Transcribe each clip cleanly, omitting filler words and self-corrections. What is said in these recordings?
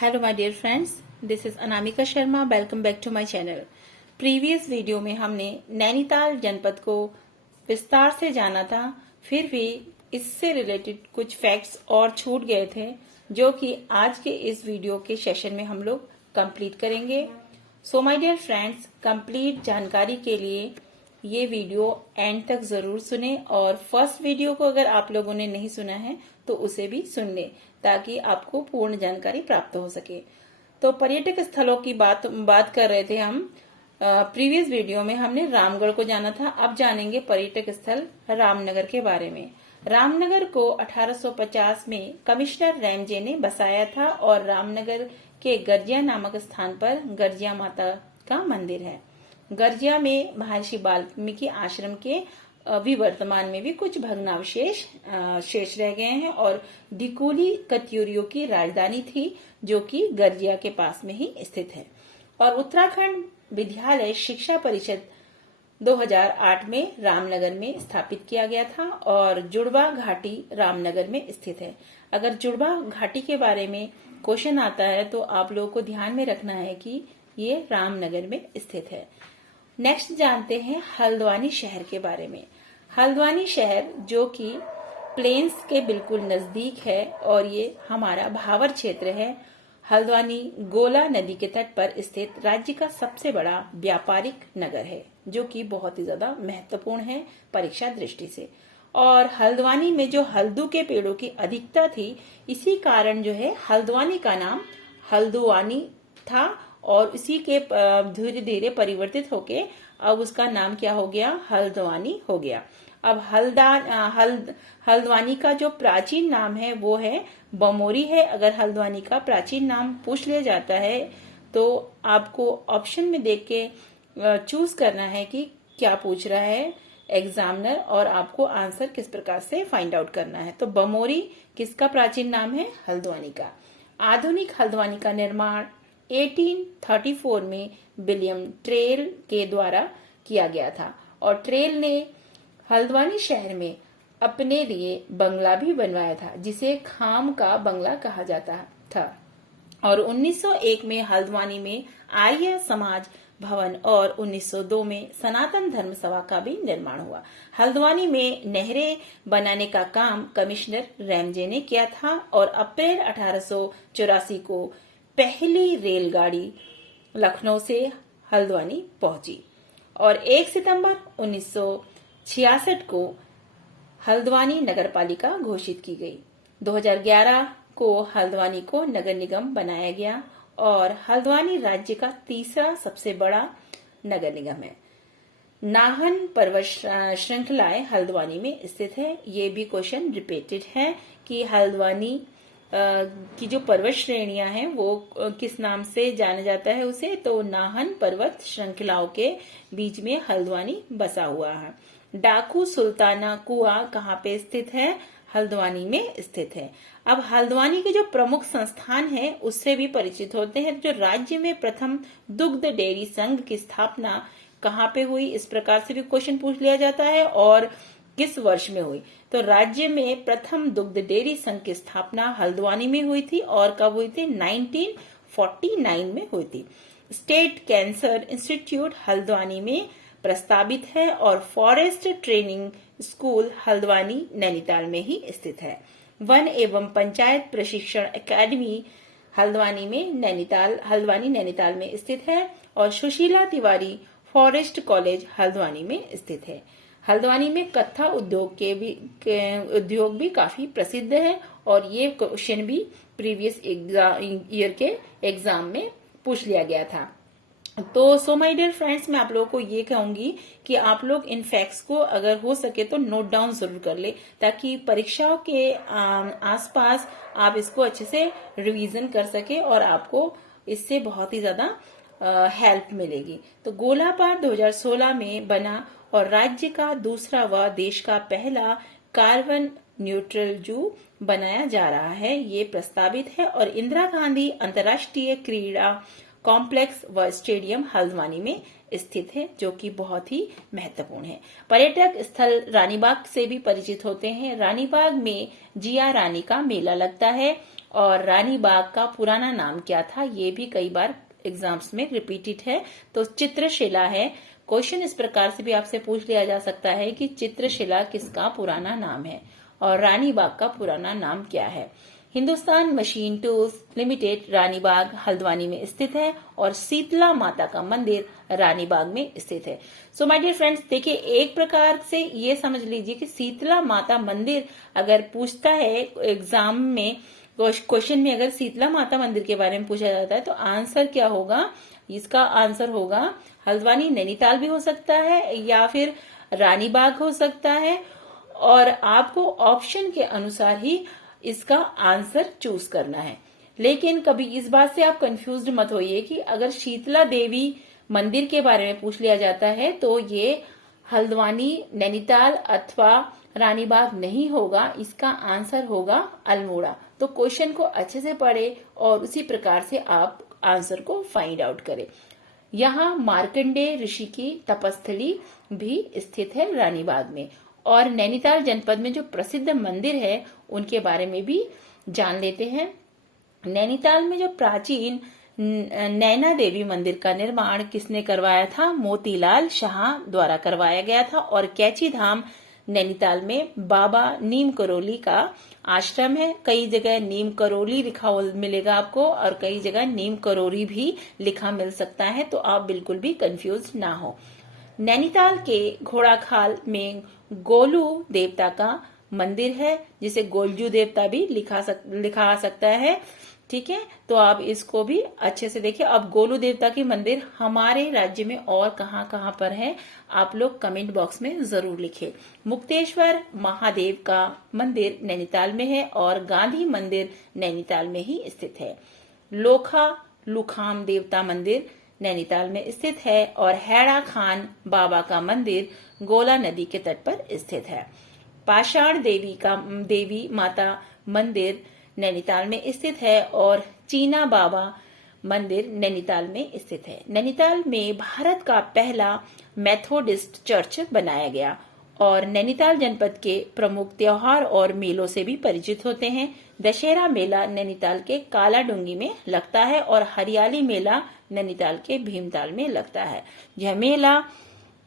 Hello my dear friends, this is Anamika Sharma. Welcome back to my channel. Previous video में हमने नैनीताल जनपद को विस्तार से जाना था, फिर भी इससे रिलेटेड कुछ फैक्ट्स और छूट गए थे जो कि आज के इस वीडियो के सेशन में हम लोग कंप्लीट करेंगे। So my dear friends, complete जानकारी के लिए ये वीडियो एंड तक जरूर सुने और फर्स्ट वीडियो को अगर आप लोगों ने नहीं सुना है तो उसे भी सुन ले ताकि आपको पूर्ण जानकारी प्राप्त हो सके। तो पर्यटक स्थलों की बात कर रहे थे हम। प्रीवियस वीडियो में हमने रामगढ़ को जाना था, अब जानेंगे पर्यटक स्थल रामनगर के बारे में। रामनगर को 1850 में कमिश्नर रैमजे ने बसाया था और रामनगर के गर्जिया नामक स्थान पर गर्जिया माता का मंदिर है। गर्जिया में महर्षि वाल्मीकि आश्रम के अभी वर्तमान में भी कुछ भग्नावशेष शेष रह गए हैं और डिकोली कत्यूरियों की राजधानी थी जो कि गर्जिया के पास में ही स्थित है। और उत्तराखंड विद्यालय शिक्षा परिषद 2008 में रामनगर में स्थापित किया गया था और जुड़वा घाटी रामनगर में स्थित है। अगर जुड़वा घाटी के बारे में क्वेश्चन आता है तो आप लोगों को ध्यान में रखना है कि ये रामनगर में स्थित है। नेक्स्ट जानते हैं हल्द्वानी शहर के बारे में। हल्द्वानी शहर जो कि प्लेन्स के बिल्कुल नजदीक है और ये हमारा भावर क्षेत्र है। हल्द्वानी गोला नदी के तट पर स्थित राज्य का सबसे बड़ा व्यापारिक नगर है जो कि बहुत ही ज्यादा महत्वपूर्ण है परीक्षा दृष्टि से। और हल्द्वानी में जो हल्दू के पेड़ों की अधिकता थी, इसी कारण जो है हल्द्वानी का नाम हल्द्वानी था और इसी के धीरे धीरे परिवर्तित होके अब उसका नाम क्या हो गया, हल्द्वानी हो गया। अब हल्द्वानी का जो प्राचीन नाम है वो है बमोरी है। अगर हल्द्वानी का प्राचीन नाम पूछ लिया जाता है तो आपको ऑप्शन में देख के चूज करना है कि क्या पूछ रहा है एग्जामिनर और आपको आंसर किस प्रकार से फाइंड आउट करना है। तो बमोरी किसका प्राचीन नाम है, हल्द्वानी का। आधुनिक हल्द्वानी का निर्माण 1834 में विलियम ट्रेल के द्वारा किया गया था और ट्रेल ने हल्द्वानी शहर में अपने लिए बंगला भी बनवाया था जिसे खाम का बंगला कहा जाता था। और 1901 में हल्द्वानी में आर्य समाज भवन और 1902 में सनातन धर्म सभा का भी निर्माण हुआ। हल्द्वानी में नहरें बनाने का काम कमिश्नर रैमजे ने किया था और अप्रैल 1884 को पहली रेलगाड़ी लखनऊ से हल्द्वानी पहुंची और 1 सितंबर 1966 को हल्द्वानी नगरपालिका घोषित की गई। 2011 को हल्द्वानी को नगर निगम बनाया गया और हल्द्वानी राज्य का तीसरा सबसे बड़ा नगर निगम है। नाहन पर्वत श्रृंखलाएं हल्द्वानी में स्थित है। ये भी क्वेश्चन रिपीटेड है कि हल्द्वानी की जो पर्वत श्रेणियां हैं वो किस नाम से जाना जाता है उसे, तो नाहन पर्वत श्रृंखलाओं के बीच में हल्द्वानी बसा हुआ है। डाकू सुल्ताना कुआं कहाँ पे स्थित है, हल्द्वानी में स्थित है। अब हल्द्वानी के जो प्रमुख संस्थान है उससे भी परिचित होते हैं। जो राज्य में प्रथम दुग्ध डेयरी संघ की स्थापना कहाँ पे हुई, इस प्रकार से भी क्वेश्चन पूछ लिया जाता है और किस वर्ष में हुई। तो राज्य में प्रथम दुग्ध डेयरी संघ की स्थापना हल्द्वानी में हुई थी और कब हुई थी, 1949 में हुई थी। स्टेट कैंसर इंस्टीट्यूट हल्द्वानी में प्रस्तावित है और forest training school Haldwani Nainital में ही स्थित है। वन एवं पंचायत प्रशिक्षण एकेडमी हल्द्वानी नैनीताल में स्थित है और सुशीला तिवारी फॉरेस्ट कॉलेज हल्द्वानी में स्थित है। हल्द्वानी में कत्था उद्योग भी काफी प्रसिद्ध है और ये क्वेश्चन भी प्रीवियस ईयर के एग्जाम में पूछ लिया गया था। तो सो माय डियर फ्रेंड्स, मैं आप लोगों को ये कहूंगी कि आप लोग इन फैक्ट्स को अगर हो सके तो नोट डाउन जरूर कर ले ताकि परीक्षाओं के आसपास आप इसको अच्छे से रिवीजन कर सके और आपको इससे बहुत ही ज्यादा हेल्प मिलेगी। तो गोला पार्क 2016 में बना और राज्य का दूसरा व देश का पहला कार्बन न्यूट्रल जू बनाया जा रहा है, ये प्रस्तावित है। और इंदिरा गांधी अंतर्राष्ट्रीय क्रीड़ा कॉम्प्लेक्स व स्टेडियम हल्द्वानी में स्थित है जो कि बहुत ही महत्वपूर्ण है। पर्यटक स्थल रानीबाग से भी परिचित होते हैं। रानीबाग में जिया रानी का मेला लगता है और रानी बाग का पुराना नाम क्या था, ये भी कई बार एग्जाम्स में रिपीटेड है। तो चित्रशिला है। क्वेश्चन इस प्रकार से भी आपसे पूछ लिया जा सकता है कि चित्रशिला किसका पुराना नाम है और रानी बाग का पुराना नाम क्या है। Hindustan machine tools limited Ranibagh Haldwani में स्थित है और शीतला माता का मंदिर रानीबाग में स्थित है। सो माय डियर फ्रेंड्स, देखिए एक प्रकार से ये समझ लीजिए कि शीतला माता मंदिर अगर पूछता है एग्जाम में, क्वेश्चन में अगर शीतला माता मंदिर के बारे में पूछा जाता है तो आंसर क्या होगा, इसका आंसर होगा हल्द्वानी नैनीताल भी हो सकता है या फिर रानीबाग हो सकता है, और आपको ऑप्शन के अनुसार ही इसका आंसर चूज करना है। लेकिन कभी इस बात से आप कंफ्यूज्ड मत होइए कि अगर शीतला देवी मंदिर के बारे में पूछ लिया जाता है तो ये हल्द्वानी नैनीताल अथवा रानीबाग नहीं होगा, इसका आंसर होगा अल्मोड़ा। तो क्वेश्चन को अच्छे से पढ़े और उसी प्रकार से आप आंसर को फाइंड आउट करें। यहाँ मार्कंडेय ऋषि की तपस्थली भी स्थित है रानीबाग में, और नैनीताल जनपद में जो प्रसिद्ध मंदिर है उनके बारे में भी जान लेते हैं। नैनीताल में जो प्राचीन नैना देवी मंदिर का निर्माण किसने करवाया था, मोतीलाल शाह द्वारा करवाया गया था। और कैची धाम नैनीताल में बाबा नीम करोली का आश्रम है। कई जगह नीम करोली लिखा मिलेगा आपको और कई जगह नीम करोरी भी लिखा मिल सकता है, तो आप बिल्कुल भी कंफ्यूज ना हो। नैनीताल के घोड़ाखाल गोलू देवता का मंदिर है, जिसे गोलजू देवता भी लिखा सकता है। ठीक है, तो आप इसको भी अच्छे से देखिए। अब गोलू देवता की मंदिर हमारे राज्य में और कहाँ कहाँ पर है, आप लोग कमेंट बॉक्स में जरूर लिखें। मुक्तेश्वर महादेव का मंदिर नैनीताल में है और गांधी मंदिर नैनीताल में ही स्थित है। लोखा लुखाम देवता मंदिर नैनीताल में स्थित है और हैड़ा खान बाबा का मंदिर गोला नदी के तट पर स्थित है। पाषाण देवी माता मंदिर नैनीताल में स्थित है और चीना बाबा मंदिर नैनीताल में स्थित है। नैनीताल में भारत का पहला मेथोडिस्ट चर्च बनाया गया और नैनीताल जनपद के प्रमुख त्योहार और मेलों से भी परिचित होते हैं। दशहरा मेला नैनीताल के कालाडूंगी में लगता है और हरियाली मेला नैनीताल के भीमताल में लगता है। यह मेला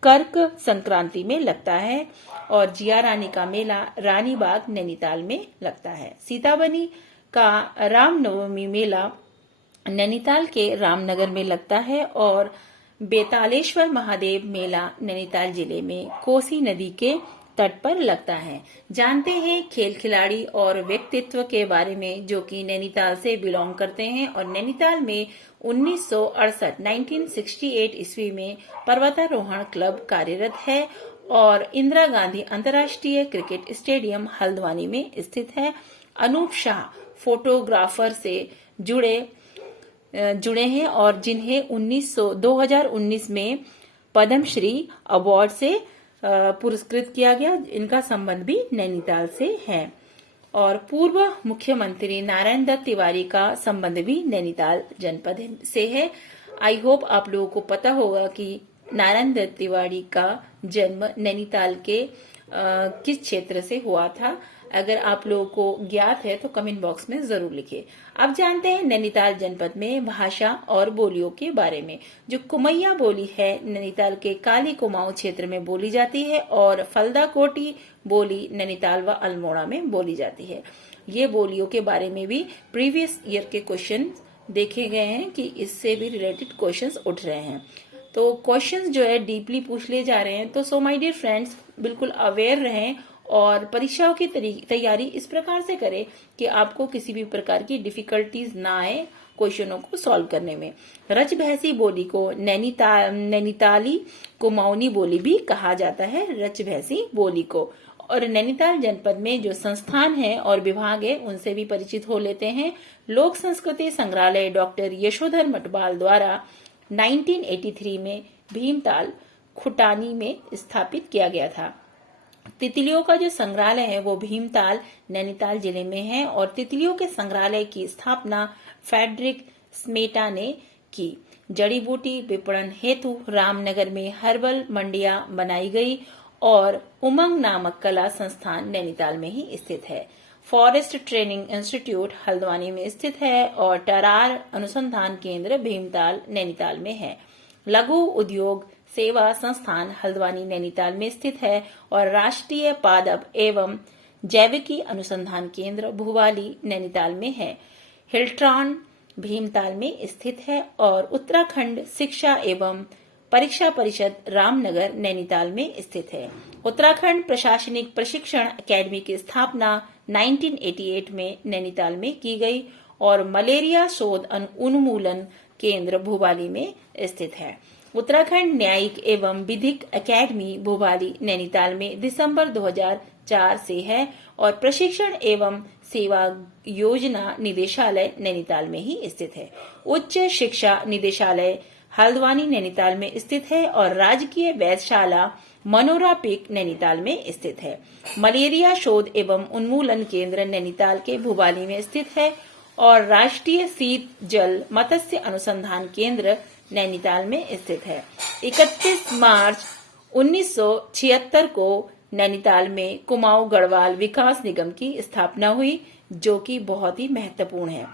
कर्क संक्रांति में लगता है और जिया रानी का मेला रानीबाग नैनीताल में लगता है। सीताबनी का रामनवमी मेला नैनीताल के रामनगर में लगता है और बेतालेश्वर महादेव मेला नैनीताल जिले में कोसी नदी के तट पर लगता है। जानते हैं खेल खिलाड़ी और व्यक्तित्व के बारे में जो कि नैनीताल से बिलोंग करते हैं। और नैनीताल में 1968 ईस्वी में पर्वतारोहण क्लब कार्यरत है और इंदिरा गांधी अंतर्राष्ट्रीय क्रिकेट स्टेडियम हल्द्वानी में स्थित है। अनूप शाह फोटोग्राफर से जुड़े हैं और जिन्हें 2019 में पद्मश्री अवार्ड से पुरस्कृत किया गया, इनका संबंध भी नैनीताल से है। और पूर्व मुख्यमंत्री नारायण दत्त तिवारी का संबंध भी नैनीताल जनपद से है। आई होप आप लोगों को पता होगा कि नारायण दत्त तिवारी का जन्म नैनीताल के किस क्षेत्र से हुआ था। अगर आप लोगों को ज्ञात है तो कमेंट बॉक्स में जरूर लिखिए। अब जानते हैं नैनीताल जनपद में भाषा और बोलियों के बारे में। जो कुमैया बोली है नैनीताल के काली कुमाऊं क्षेत्र में बोली जाती है और फलदा कोटी बोली नैनीताल व अल्मोड़ा में बोली जाती है। ये बोलियों के बारे में भी प्रीवियस ईयर के क्वेश्चन देखे गए हैं कि इससे भी रिलेटेड क्वेश्चंस उठ रहे हैं। तो क्वेश्चंस जो है डीपली पूछ लिए जा रहे हैं। तो सो माय डियर फ्रेंड्स, बिल्कुल अवेयर रहें और परीक्षाओं की तैयारी इस प्रकार से करें कि आपको किसी भी प्रकार की डिफिकल्टीज ना आए क्वेश्चनों को सॉल्व करने में। रच भैंसी बोली को नैनीताली कुमाऊनी बोली भी कहा जाता है, रच भैंसी बोली को। और नैनीताल जनपद में जो संस्थान है और विभाग है उनसे भी परिचित हो लेते हैं। लोक संस्कृति संग्रहालय डॉक्टर यशोधर मटवाल द्वारा 1983 में भीमताल खुटानी में स्थापित किया गया था। तितलियों का जो संग्रहालय है वो भीमताल नैनीताल जिले में है और तितलियों के संग्रहालय की स्थापना फ्रेडरिक स्मेटा ने की। जड़ी बूटी विपणन हेतु रामनगर में हर्बल मंडियां बनाई गई और उमंग नामक कला संस्थान नैनीताल में ही स्थित है। फॉरेस्ट ट्रेनिंग इंस्टीट्यूट हल्द्वानी में स्थित है और टरार अनुसंधान केंद्र भीमताल नैनीताल में है। लघु उद्योग सेवा संस्थान हल्द्वानी नैनीताल में स्थित है और राष्ट्रीय पादप एवं जैविकी अनुसंधान केंद्र भुवाली नैनीताल में है। हिल्ट्रॉन भीमताल में स्थित है और उत्तराखंड शिक्षा एवं परीक्षा परिषद रामनगर नैनीताल में स्थित है। उत्तराखंड प्रशासनिक प्रशिक्षण अकेडमी की स्थापना 1988 में नैनीताल में की गई और मलेरिया शोध उन्मूलन केंद्र भुवाली में स्थित है। उत्तराखंड न्यायिक एवं विधिक अकेडमी भुवाली नैनीताल में दिसंबर 2004 से है और प्रशिक्षण एवं सेवा योजना निदेशालय नैनीताल में ही स्थित है। उच्च शिक्षा निदेशालय हल्द्वानी नैनीताल में स्थित है और राजकीय वैधशाला मनोरा पीक नैनीताल में स्थित है। मलेरिया शोध एवं उन्मूलन केंद्र नैनीताल के भुवाली में स्थित है और राष्ट्रीय शीत जल मत्स्य अनुसंधान केंद्र नैनीताल में स्थित है। 31 मार्च 1976 को नैनीताल में कुमाऊं गढ़वाल विकास निगम की स्थापना हुई, जो कि बहुत ही महत्वपूर्ण है।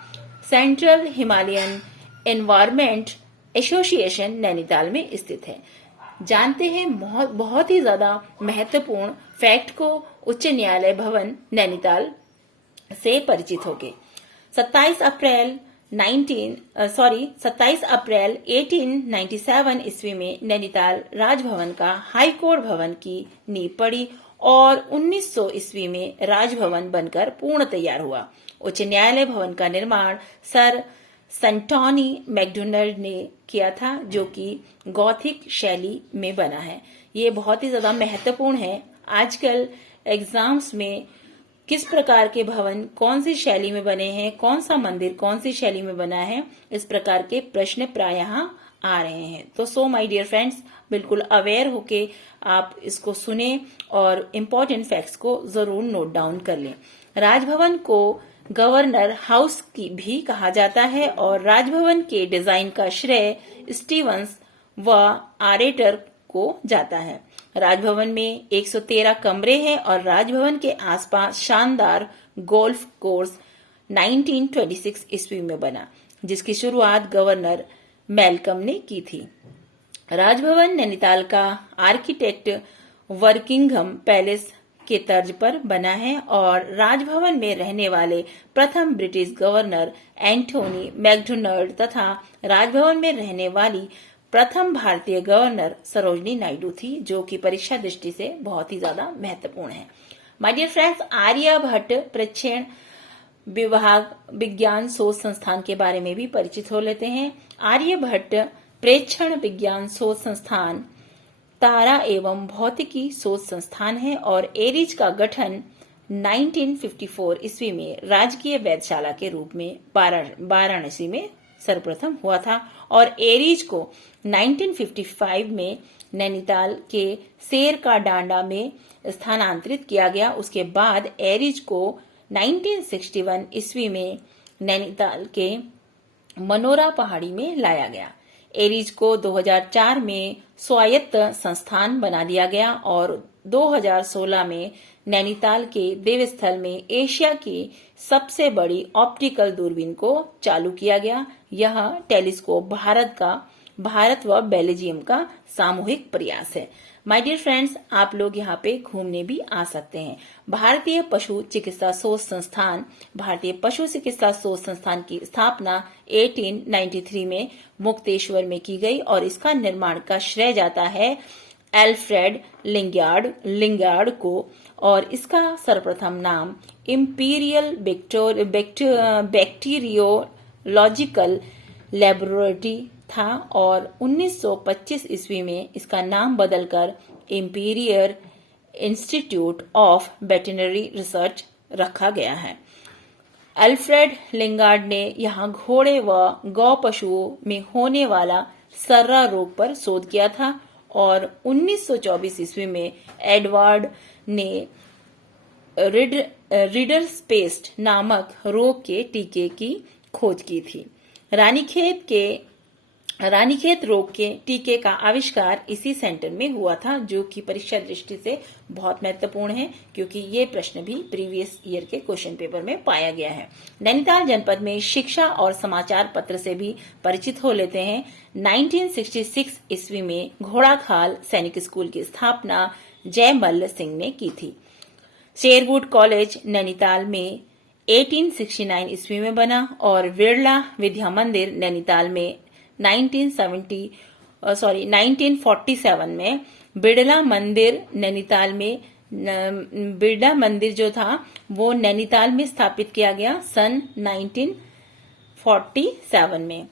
Central Himalayan environment association Nainital में स्थित है। जानते हैं बहुत ही ज्यादा महत्वपूर्ण फैक्ट को उच्च न्यायालय भवन नैनीताल से परिचित होंगे। 27 अप्रैल 1897 ईस्वी में नैनीताल राजभवन का हाई कोर्ट भवन की नींव पड़ी और 1900 ईस्वी में राजभवन बनकर पूर्ण तैयार हुआ। उच्च न्यायालय भवन का निर्माण सर सेंटोनी मैकडोनाल्ड ने किया था, जो कि गॉथिक शैली में बना है। ये बहुत ही ज्यादा महत्वपूर्ण है। आजकल एग्जाम्स में किस प्रकार के भवन कौन सी शैली में बने हैं, कौन सा मंदिर कौन सी शैली में बना है, इस प्रकार के प्रश्न प्रायः आ रहे हैं। तो माय डियर फ्रेंड्स, बिल्कुल अवेयर होके आप इसको सुने और इम्पोर्टेंट फैक्ट्स को जरूर नोट डाउन कर लें। राजभवन को गवर्नर हाउस की भी कहा जाता है और राजभवन के डिजाइन का श्रेय स्टीवंस व आरेटर को जाता है। राजभवन में 113 कमरे हैं और राजभवन के आसपास शानदार गोल्फ कोर्स 1926 ईस्वी में बना, जिसकी शुरुआत गवर्नर मैलकम ने की थी। राजभवन नैनीताल का आर्किटेक्ट वर्किंघम पैलेस के तर्ज पर बना है और राजभवन में रहने वाले प्रथम ब्रिटिश गवर्नर एंटोनी मैकडोनाल्ड तथा राजभवन में रहने वाली प्रथम भारतीय गवर्नर सरोजनी नायडू थी, जो कि परीक्षा दृष्टि से बहुत ही ज्यादा महत्वपूर्ण है। माय डियर फ्रेंड्स, आर्यभट्ट प्रेक्षण विभाग विज्ञान शोध संस्थान के बारे में भी परिचित हो लेते हैं। आर्यभट्ट प्रेक्षण विज्ञान शोध संस्थान तारा एवं भौतिकी शोध संस्थान है और एरिज का गठन 1954 ईस्वी में राजकीय वेधशाला के रूप में वाराणसी में सर्वप्रथम हुआ था और एरिज को 1955 में नैनीताल के शेर का डांडा में स्थानांतरित किया गया। उसके बाद एरिज को 1961 ईस्वी में नैनीताल के मनोरा पहाड़ी में लाया गया। एरिज को 2004 में स्वायत्त संस्थान बना दिया गया और 2016 में नैनीताल के देवस्थल में एशिया की सबसे बड़ी ऑप्टिकल दूरबीन को चालू किया गया। यह टेलीस्कोप भारत व बेल्जियम का सामूहिक प्रयास है। माय डियर फ्रेंड्स, आप लोग यहाँ पे घूमने भी आ सकते हैं। भारतीय पशु चिकित्सा शोध संस्थान की स्थापना 1893 में मुक्तेश्वर में की गई और इसका निर्माण का श्रेय जाता है एल्फ्रेड लिंगार्ड को और इसका सर्वप्रथम नाम इंपीरियल बैक्टीरियोलॉजिकल लेबोरेटरी था और 1925 ईस्वी में इसका नाम बदलकर imperial institute of veterinary research रखा गया है। अल्फ्रेड लिंगार्ड ने यहाँ घोड़े व गौ पशुओं में होने वाला सर्रा रोग पर शोध किया था और 1924 ईस्वी में एडवर्ड ने रिडरस्पेस्ट नामक रोग के टीके की खोज की थी। रानीखेत के रानीखेत रोग के टीके का आविष्कार इसी सेंटर में हुआ था, जो कि परीक्षा दृष्टि से बहुत महत्वपूर्ण है, क्योंकि ये प्रश्न भी प्रीवियस ईयर के क्वेश्चन पेपर में पाया गया है। नैनीताल जनपद में शिक्षा और समाचार पत्र से भी परिचित हो लेते हैं। 1966 ईस्वी में घोड़ाखाल सैनिक स्कूल की स्थापना जयमल्ल सिंह ने की थी। शेरवुड कॉलेज नैनीताल में 1869 ईस्वी में बना और बिरला विद्या मंदिर नैनीताल में 1947 में बिरला मंदिर नैनीताल में बिरला मंदिर जो था वो नैनीताल में स्थापित किया गया सन 1947 में।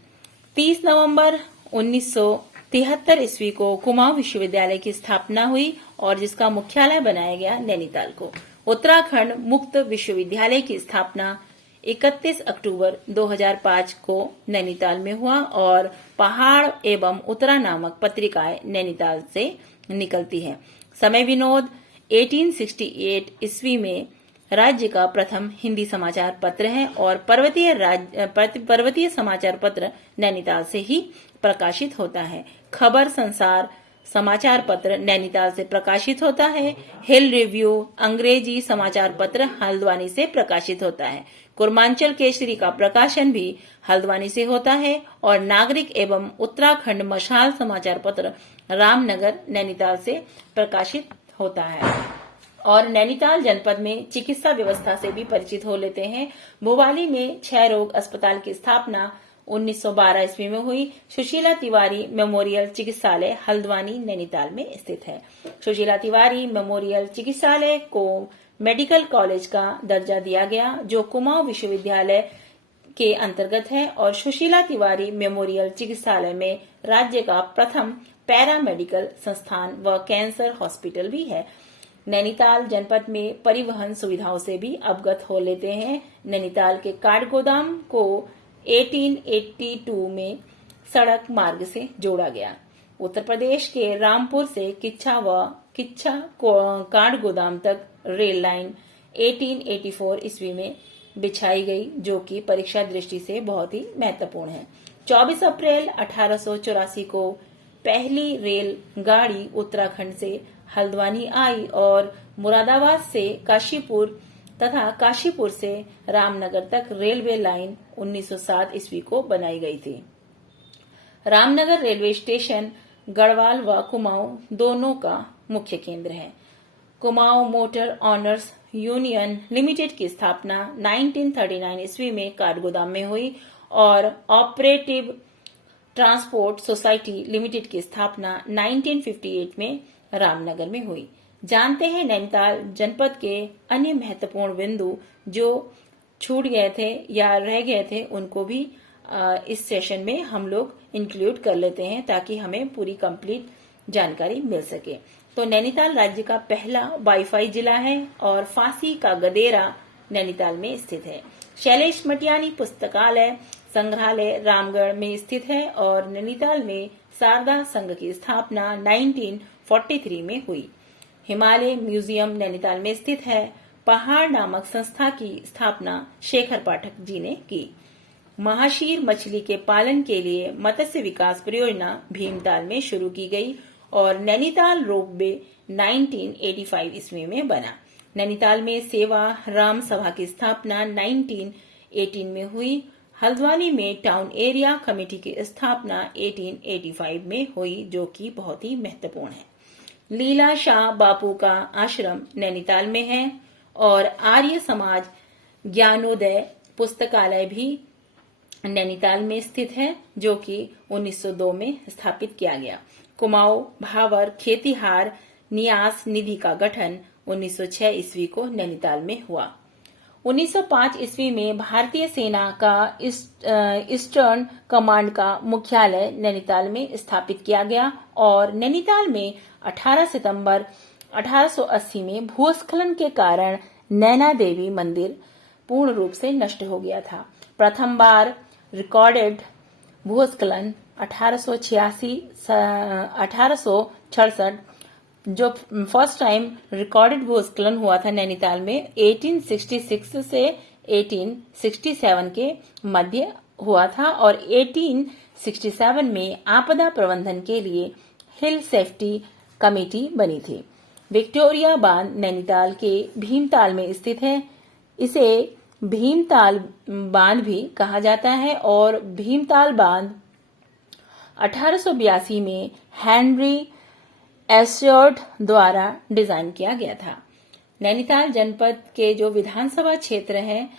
30 नवंबर 1973 ईस्वी को कुमाऊं विश्वविद्यालय की स्थापना हुई और जिसका मुख्यालय बनाया गया नैनीताल को। उत्तराखंड मुक्त विश्वविद्यालय की स्थापना 31 अक्टूबर 2005 को नैनीताल में हुआ और पहाड़ एवं उत्तरा नामक पत्रिकाएं नैनीताल से निकलती है। समय विनोद 1868 ईस्वी में राज्य का प्रथम हिंदी समाचार पत्र है और पर्वतीय समाचार पत्र नैनीताल से ही प्रकाशित होता है। खबर संसार समाचार पत्र नैनीताल से प्रकाशित होता है। हिल रिव्यू अंग्रेजी समाचार पत्र हल्द्वानी से प्रकाशित होता है। कुर्मांचल केसरी का प्रकाशन भी हल्द्वानी से होता है और नागरिक एवं उत्तराखंड मशाल समाचार पत्र रामनगर नैनीताल से प्रकाशित होता है। और नैनीताल जनपद में चिकित्सा व्यवस्था से भी परिचित हो लेते हैं। भोपाली में क्षय रोग अस्पताल की स्थापना 1912 ईस्वी में हुई। सुशीला तिवारी मेमोरियल चिकित्सालय हल्द्वानी नैनीताल में स्थित है। सुशीला तिवारी मेमोरियल चिकित्सालय को मेडिकल कॉलेज का दर्जा दिया गया, जो कुमाऊं विश्वविद्यालय के अंतर्गत है और सुशीला तिवारी मेमोरियल चिकित्सालय में राज्य का प्रथम पैरामेडिकल संस्थान व कैंसर हॉस्पिटल भी है। नैनीताल जनपद में परिवहन सुविधाओं से भी अवगत हो लेते हैं। नैनीताल के काठगोदाम को 1882 में सड़क मार्ग से जोड़ा गया। उत्तर प्रदेश के रामपुर से किच्छा काठगोदाम तक रेल लाइन 1884 ईस्वी में बिछाई गई, जो कि परीक्षा दृष्टि से बहुत ही महत्वपूर्ण है। 24 अप्रैल 1884 को पहली रेल गाड़ी उत्तराखंड से हल्द्वानी आई और मुरादाबाद से काशीपुर तथा काशीपुर से रामनगर तक रेलवे लाइन 1907 ईस्वी को बनाई गई थी। रामनगर रेलवे स्टेशन गढ़वाल व कुमाऊं दोनों का मुख्य केंद्र है। Kumaon motor honours union limited की स्थापना 1939 ईस्वी में काठगोदाम में हुई और ऑपरेटिव ट्रांसपोर्ट सोसाइटी लिमिटेड की स्थापना 1958 में रामनगर में हुई। जानते हैं नैनीताल जनपद के अन्य महत्वपूर्ण बिंदु जो छूट गए थे या रह गए थे, उनको भी इस सेशन में हम लोग इंक्लूड कर लेते हैं ताकि हमें पूरी कंप्लीट जानकारी मिल सके। तो नैनीताल राज्य का पहला वाईफाई जिला है और फांसी का गदेरा नैनीताल में स्थित है। शैलेश मटियानी पुस्तकालय संग्रहालय रामगढ़ में स्थित है और नैनीताल में शारदा संघ की स्थापना 1943 में हुई। हिमालय म्यूजियम नैनीताल में स्थित है। पहाड़ नामक संस्था की स्थापना शेखर पाठक जी ने की। महाशीर मछली के पालन के लिए मत्स्य विकास परियोजना भीमताल में शुरू की गई और नैनीताल रोपवे 1985 ईस्वी में बना। नैनीताल में सेवा राम सभा की स्थापना 1918 में हुई। हल्द्वानी में टाउन एरिया कमेटी की स्थापना 1885 में हुई, जो कि बहुत ही महत्वपूर्ण है। लीला शाह बापू का आश्रम नैनीताल में है और आर्य समाज ज्ञानोदय पुस्तकालय भी नैनीताल में स्थित है, जो कि 1902 में स्थापित किया गया। कुमाऊं भावर खेतिहार न्यास निधि का गठन 1906 ईस्वी को नैनीताल में हुआ। 1905 ईस्वी में भारतीय सेना का ईस्टर्न कमांड का मुख्यालय नैनीताल में स्थापित किया गया और नैनीताल में 18 सितंबर 1880 में भूस्खलन के कारण नैना देवी मंदिर पूर्ण रूप से नष्ट हो गया था। प्रथम बार रिकॉर्डेड भूस्खलन 1866 जो फर्स्ट टाइम रिकॉर्डेड भूस्खलन हुआ था नैनीताल में 1866 से 1867 के मध्य हुआ था और 18 1967 में आपदा प्रबंधन के लिए हिल सेफ्टी कमेटी बनी थी। विक्टोरिया बांध नैनीताल के भीमताल में स्थित है। इसे भीमताल बांध भी कहा जाता है और भीमताल बांध 1882 में हेनरी एस्योर्ड द्वारा डिजाइन किया गया था। नैनीताल जनपद के जो विधानसभा क्षेत्र है,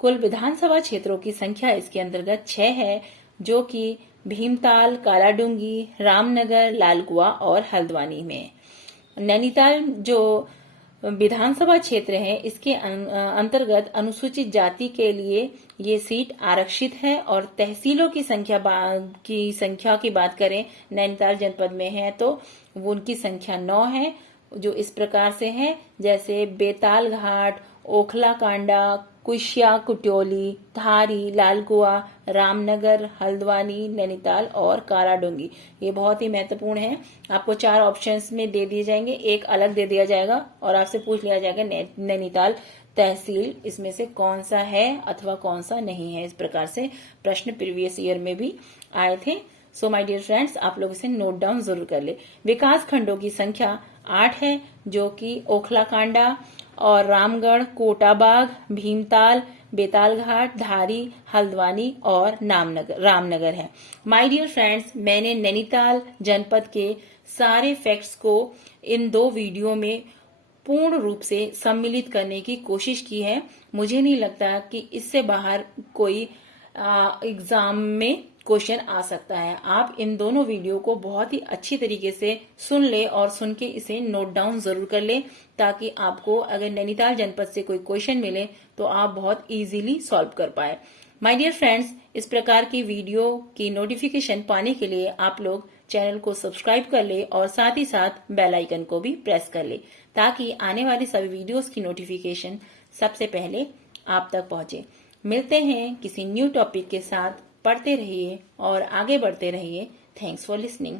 कुल विधानसभा क्षेत्रों की संख्या इसके अंतर्गत 6 है, जो कि भीमताल, कालाडूंगी, रामनगर, लालकुआ और हल्द्वानी में। नैनीताल जो विधानसभा क्षेत्र है, इसके अंतर्गत अनुसूचित जाति के लिए ये सीट आरक्षित है और तहसीलों की संख्या की बात करें नैनीताल जनपद में है तो वो उनकी संख्या 9 है, जो इस प्रकार से है जैसे बेताल घाट, ओखला कांडा, कुशिया कुट्योली, धारी, लालकुआ, रामनगर, हल्द्वानी, नैनीताल और कालाडूंगी। ये बहुत ही महत्वपूर्ण है। आपको 4 ऑप्शंस में दे दिए जाएंगे, एक अलग दे दिया जाएगा और आपसे पूछ लिया जाएगा नैनीताल तहसील इसमें से कौन सा है अथवा कौन सा नहीं है। इस प्रकार से प्रश्न प्रीवियस ईयर में भी आए थे। सो माय डियर फ्रेंड्स, आप लोग इसे नोट डाउन जरूर कर ले। विकास खंडों की संख्या 8 है, जो कि ओखलाकांडा और रामगढ़, कोटाबाग, भीमताल, बेतालघाट, धारी, हल्द्वानी और रामनगर है। माय डियर फ्रेंड्स, मैंने नैनीताल जनपद के सारे फैक्ट्स को इन 2 वीडियो में पूर्ण रूप से सम्मिलित करने की कोशिश की है। मुझे नहीं लगता कि इससे बाहर कोई एग्जाम में क्वेश्चन आ सकता है। आप इन दोनों वीडियो को बहुत ही अच्छी तरीके से सुन ले और सुन के इसे नोट डाउन जरूर कर ले, ताकि आपको अगर नैनीताल जनपद से कोई क्वेश्चन मिले तो आप बहुत इजीली सॉल्व कर पाए। माय डियर फ्रेंड्स, इस प्रकार की वीडियो की नोटिफिकेशन पाने के लिए आप लोग चैनल को सब्सक्राइब कर ले और साथ ही साथ बेल आइकन को भी प्रेस कर ले, ताकि आने वाली सभी वीडियोस की नोटिफिकेशन सबसे पहले आप तक पहुंचे। मिलते हैं किसी न्यू टॉपिक के साथ। पढ़ते रहिए और आगे बढ़ते रहिए। Thanks for listening.